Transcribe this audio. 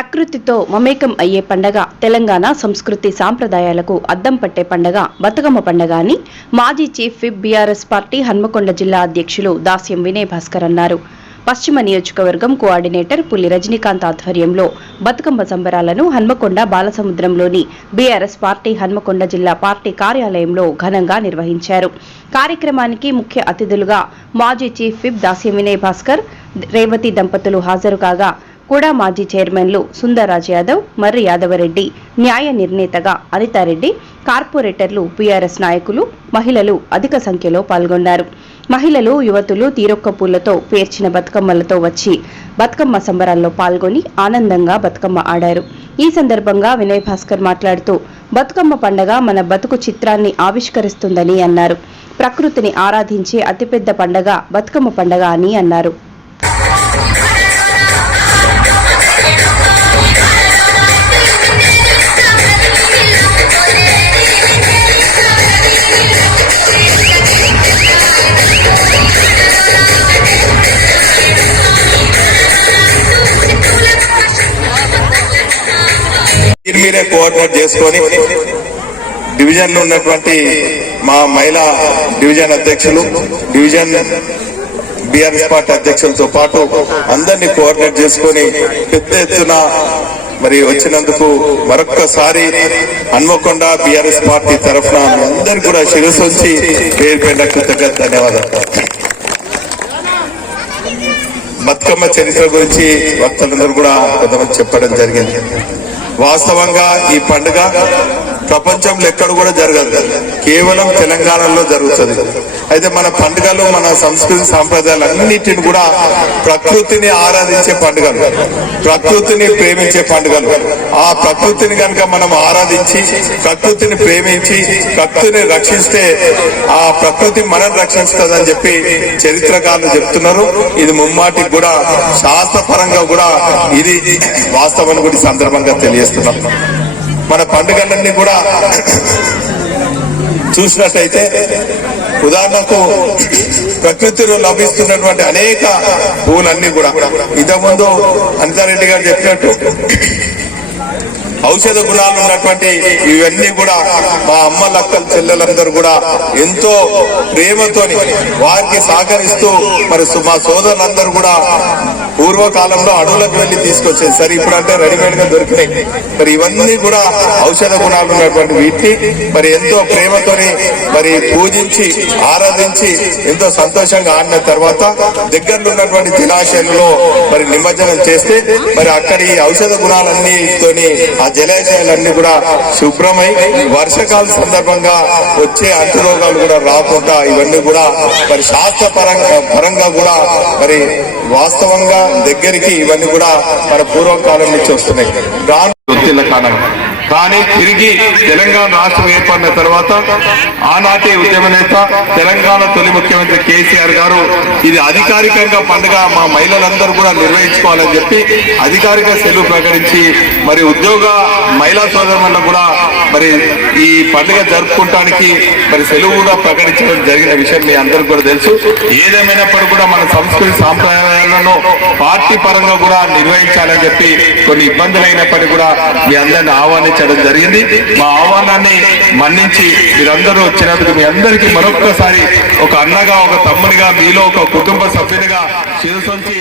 ప్రకృతితో మమేకం అయ్యే పండగ. తెలంగాణ సంస్కృతి సాంప్రదాయాలకు అద్దం పట్టే పండగ. బతుకమ్మ పండగ అని మాజీ chief whip BRS party Hanamkonda జిల్లా అధ్యక్షులు దాస్యం వినయ్ భాస్కర్ అన్నారు. పశ్చిమ నియోజకవర్గం కోఆర్డినేటర్ పులి రజనీకాంత్ ఆధ్వర్యంలో బతుకమ్మ సంబరాలను హన్మకొండ బాలసముద్రంలోని బీఆర్ఎస్ పార్టీ హన్మకొండ జిల్లా పార్టీ కార్యాలయంలో ఘనంగా నిర్వహించారు. కార్యక్రమానికి ముఖ్య అతిథులుగా మాజీ చీఫ్ విప్ దాస్యం వినయ్ భాస్కర్ రేవతి దంపతులు హాజరు కాగా కూడా మాజీ చైర్మన్లు సుందర్రాజ్ యాదవ్ మర్రి యాదవరెడ్డి న్యాయ నిర్ణేతగా అనితారెడ్డి కార్పొరేటర్లు పీఆర్ఎస్ నాయకులు మహిళలు అధిక సంఖ్యలో పాల్గొన్నారు. మహిళలు యువతులు తీరొక్క పూలతో పేర్చిన బతుకమ్మలతో వచ్చి బతుకమ్మ సంబరాల్లో పాల్గొని ఆనందంగా బతుకమ్మ ఆడారు. ఈ సందర్భంగా వినయ్ భాస్కర్ మాట్లాడుతూ బతుకమ్మ పండగ మన బతుకు చిత్రాన్ని ఆవిష్కరిస్తుందని అన్నారు. ప్రకృతిని ఆరాధించే అతిపెద్ద పండగ బతుకమ్మ పండగ అని అన్నారు. మీరు మీరే కోఆర్డినేట్ చేసుకొని డివిజన్ ఉన్నటువంటి మా మహిళా డివిజన్ అధ్యక్షులు డివిజన్ బీఆర్ఎస్ పార్టీ అధ్యక్షులతో పాటు అందరినీ కోఆర్డినేట్ చేసుకొని పెద్ద ఎత్తున మరి వచ్చినందుకు మరొక్కసారి హన్మకొండ బీఆర్ఎస్ పార్టీ తరఫున మీ అందరు కూడా శిరస్సు వచ్చి పేరు పేరు కృతజ్ఞత ధన్యవాదాలు. బతుకమ్మ చరిత్ర గురించి వక్తలందరూ కూడా కొంతమంది చెప్పడం జరిగింది. వాస్తవంగా ఈ పండుగ ప్రపంచంలో ఎక్కడ కూడా జరగదు. కేవలం తెలంగాణలో జరుగుతుంది. అయితే మన పండుగలు మన సంస్కృతి సాంప్రదాయాలు అన్నిటిని కూడా ప్రకృతిని ఆరాధించే పండుగలు ప్రకృతిని ప్రేమించే పండుగలు. ఆ ప్రకృతిని కనుక మనం ఆరాధించి ప్రకృతిని ప్రేమించి ప్రకృతిని రక్షిస్తే ఆ ప్రకృతి మనం రక్షిస్తుందని చెప్పి చరిత్రకారులు చెప్తున్నారు. ఇది ముమ్మాటికి కూడా శాస్త్రపరంగా కూడా ఇది వాస్తవాన్ని కూడా సందర్భంగా తెలియజేస్తున్నాం. మన పండుగలన్నీ కూడా చూసినట్టయితే ఉదాహరణకు ప్రకృతిలో లభిస్తున్నటువంటి అనేక పూలన్నీ కూడా. ఇంతకుముందు అనితారెడ్డి గారు చెప్పినట్టు ఔషధ గుణాలు ఉన్నటువంటి ఇవన్నీ కూడా మా అమ్మ లక్కల చెల్లెలందరూ కూడా ఎంతో ప్రేమతోని వారికి సహకరిస్తూ మరి సు- మా సోదరులందరూ కూడా పూర్వకాలంలో అడవులకు వెళ్ళి తీసుకొచ్చేది. సరే ఇప్పుడు అంటే రెడీమేడ్గా దొరికినాయి. మరి ఇవన్నీ కూడా ఔషధ గుణాలు ఉన్నటువంటి వీటిని మరి ఎంతో ప్రేమతోని మరి పూజించి ఆరాధించి ఎంతో సంతోషంగా ఆడిన తర్వాత దగ్గరలో ఉన్నటువంటి జలాశయంలో మరి నిమజ్జనం చేస్తే మరి అక్కడ ఈ ఔషధ గుణాలన్నీతోని ఆ జలాశయాలన్నీ కూడా శుభ్రమై వర్షకాల సందర్భంగా వచ్చే అంటురోగాలు కూడా రాకుండా ఇవన్నీ కూడా మరి శాస్త్ర పరంగా పరంగా కూడా మరి వాస్తవంగా దగ్గరికి ఇవన్నీ కూడా మన పూర్వకాలం నుంచి వస్తున్నాయి. దాని వృత్తిల కారణం కానీ తిరిగి తెలంగాణ రాష్ట్రం ఏర్పడిన తర్వాత ఆనాటి ఉద్యమ నేత తెలంగాణ తొలి ముఖ్యమంత్రి కేసీఆర్ గారు ఇది అధికారికంగా పండుగ మా మహిళలందరూ కూడా నిర్వహించుకోవాలని చెప్పి అధికారిక సెలవు ప్రకటించి మరి ఉద్యోగ మహిళా సోదరులను కూడా మరి ఈ పండుగ జరుపుకోవటానికి మరి సెలవు కూడా ప్రకటించడం జరిగిన విషయం మీ అందరికి కూడా తెలుసు. ఏదేమైనప్పుడు కూడా మన సంస్కృతి సాంప్రదాయాలను పార్టీ పరంగా కూడా నిర్వహించాలని చెప్పి కొన్ని ఇబ్బందులు అయినప్పటికీ కూడా మీ అందరిని ఆహ్వానించడం జరిగింది. మా ఆహ్వానాన్ని మన్నించి మీరందరూ వచ్చినందుకు మీ అందరికీ మరొక్కసారి ఒక అన్నగా ఒక తమ్మునిగా మీలో ఒక కుటుంబ సభ్యునిగా శిరసొంచి